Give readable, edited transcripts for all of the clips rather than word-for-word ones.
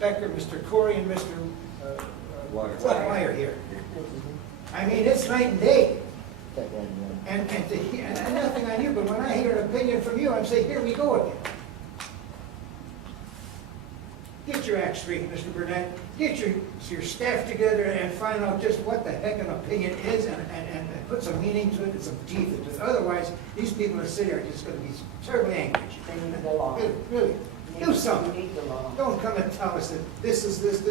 Becker, Mr. Corey, and Mr. Wire here. I mean, it's night and day. And nothing on you, but when I hear an opinion from you, I'm saying, here we go again. Get your act straight, Mr. Burnett. Get your staff together and find out just what the heck an opinion is and put some meaning to it and some teeth into it. Otherwise, these people in the city are just going to be terribly angry. They need the law. Really. Do something. You need the law. Don't come and tell us that this is this.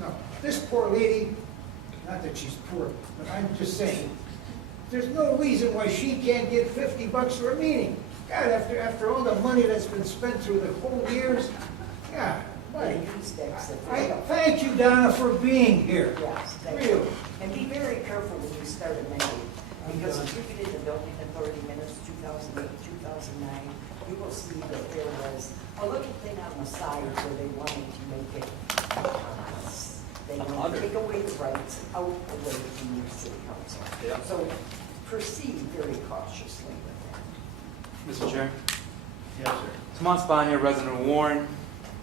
No. This poor lady, not that she's poor, but I'm just saying, there's no reason why she can't get $50 for a meeting. God, after all the money that's been spent through the whole years, God, buddy. Thank you, Donna, for being here. Yes, thank Really. you. And be very careful when you start amending, because if you get in the building authority minutes, 2008, 2009, you will see that there was a little thing on the side where they wanted to make it, they want to take away the rights out away from your city council. Yeah. So proceed very cautiously with that. Mr. Chair. Yes, sir. Tomas Banya, resident of Warren.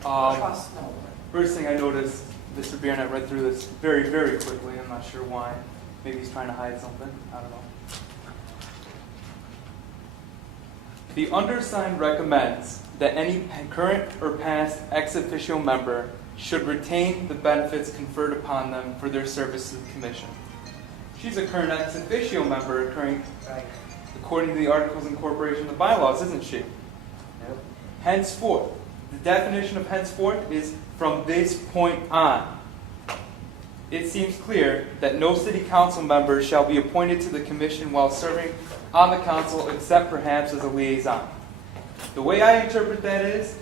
Trust no one. First thing I noticed, Mr. Biernet read through this very, very quickly. I'm not sure why. Maybe he's trying to hide something. I don't know. The undersigned recommends that any current or past ex officio member should retain the benefits conferred upon them for their service to the commission. She's a current ex officio member according to the Articles of Incorporation of the bylaws, isn't she? Nope. Henceforth. The definition of henceforth is from this point on. It seems clear that no city council member shall be appointed to the commission while serving on the council except perhaps as a liaison. The way I interpret that is,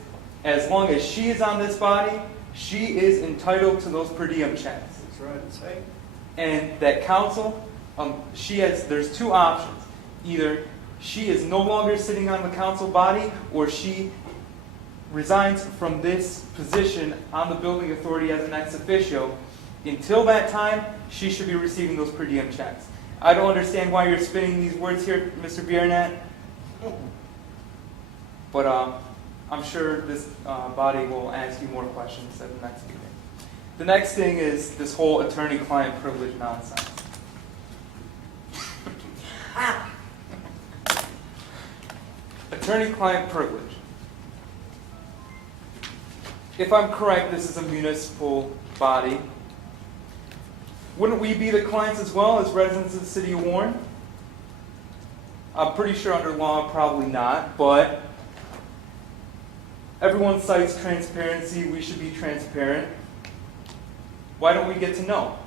as long as she is on this body, she is entitled to those per diem checks. That's right. That's right. And that council, there's two options. Either she is no longer sitting on the council body, or she resigns from this position on the building authority as an ex officio. Until that time, she should be receiving those per diem checks. I don't understand why you're spinning these words here, Mr. Biernet, but I'm sure this body will ask you more questions at the next meeting. The next thing is this whole attorney-client privilege nonsense. Attorney-client privilege. If I'm correct, this is a municipal body. Wouldn't we be the clients as well as residents of the city of Warren? I'm pretty sure under law, probably not, but everyone cites transparency. We should be transparent. Why don't we get to know?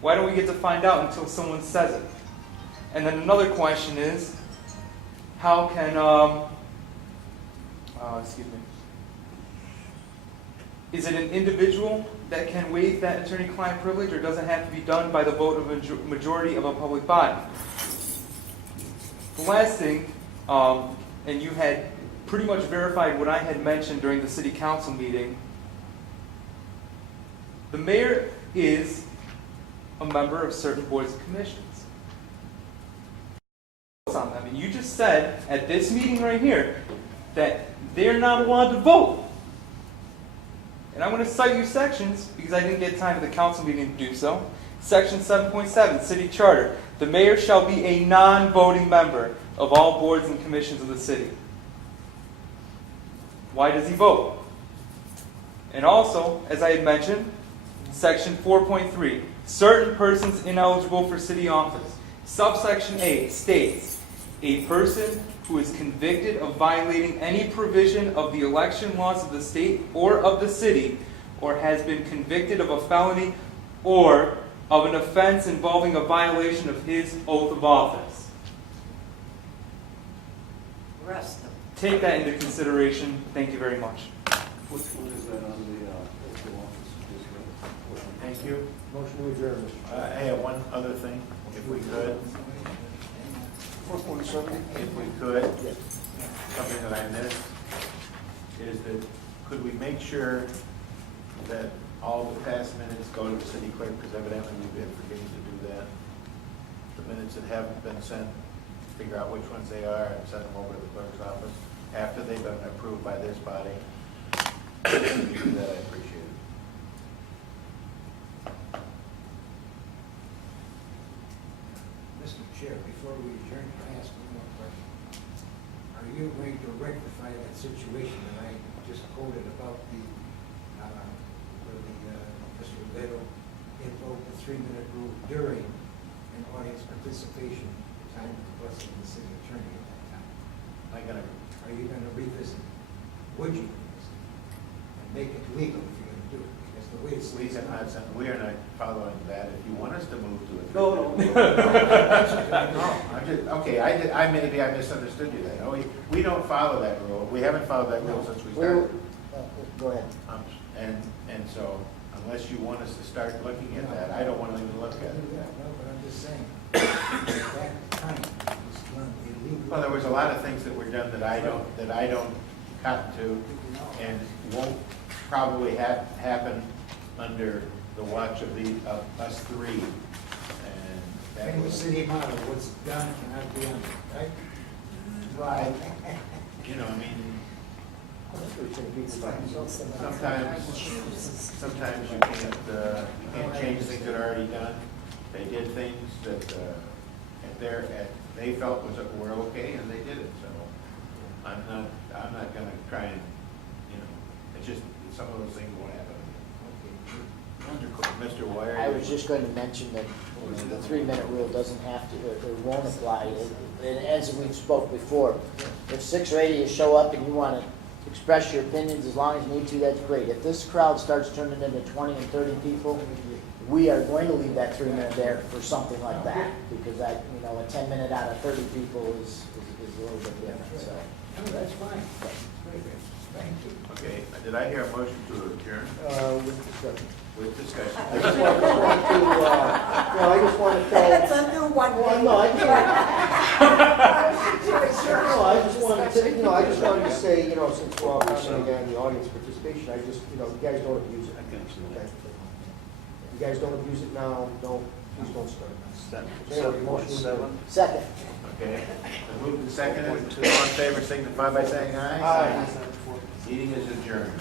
Why don't we get to find out until someone says it? And then another question is, how can, is it an individual that can waive that attorney-client privilege, or does it have to be done by the vote of a majority of a public body? The last thing, and you had pretty much verified what I had mentioned during the city council meeting, the mayor is a member of certain boards and commissions. On them. And you just said at this meeting right here that they're not allowed to vote. And I'm going to cite you sections because I didn't get time at the council meeting to do so. Section 7.7, City Charter. The mayor shall be a non-voting member of all boards and commissions of the city. Why does he vote? And also, as I had mentioned, Section 4.3, certain persons ineligible for city office. Subsection A states, a person who is convicted of violating any provision of the election laws of the state or of the city, or has been convicted of a felony or of an offense involving a violation of his oath of office. Arrest them. Take that into consideration. Thank you very much. Which one is that on the oath of office? Thank you. Motion to adjourn, Mr. I have one other thing, if we could. If we could, something that I missed, is that could we make sure that all the past minutes go to the city clerk, because evidently we've been forgetting to do that. The minutes that haven't been sent, figure out which ones they are and send them over to the clerk's office after they've been approved by this body. If you do that, I appreciate it. situation that I just quoted about where Mr. Leto invoked the 3-minute rule during an audience participation, the time requested the city attorney at that time. Are you gonna revisit? Would you revisit? And make it legal if you're gonna do it? Because the way it's. We are not following that. If you want us to move to it. No. I'm just, okay, maybe I misunderstood you then. No, we don't follow that rule. We haven't followed that rule since we started. Go ahead. And so unless you want us to start looking at that, I don't want to even look at it. No, but I'm just saying, that time was done illegally. Well, there was a lot of things that were done that I don't cotton to and won't probably happen under the watch of us three. And that In the was, city model, what's done cannot be undone, right? I mean, sometimes you can't change things that are already done. They did things that they felt were okay, and they did it. So I'm not going to try and it's just some of those things won't happen. Mr. Wire. I was just going to mention that the 3-minute rule doesn't have to, or won't apply. And as we spoke before, if 6 or 8 of you show up and you want to express your opinions as long as you need to, that's great. If this crowd starts turning into 20 and 30 people, we are going to leave that 3-minute there for something like that, because a 10-minute out of 30 people is a little bit different. So. No, that's fine. Very good. Thank you. Okay, did I hear a motion to adjourn With discussion. with discussion? I just want to tell. That's a new one. Well, no, I just wanted to say, since we're all talking again, the audience participation, you guys don't abuse it. Okay? You guys don't abuse it now, please don't start. Second. Okay, the moved and seconded. All in favor signify by saying aye. Aye. Meeting is adjourned.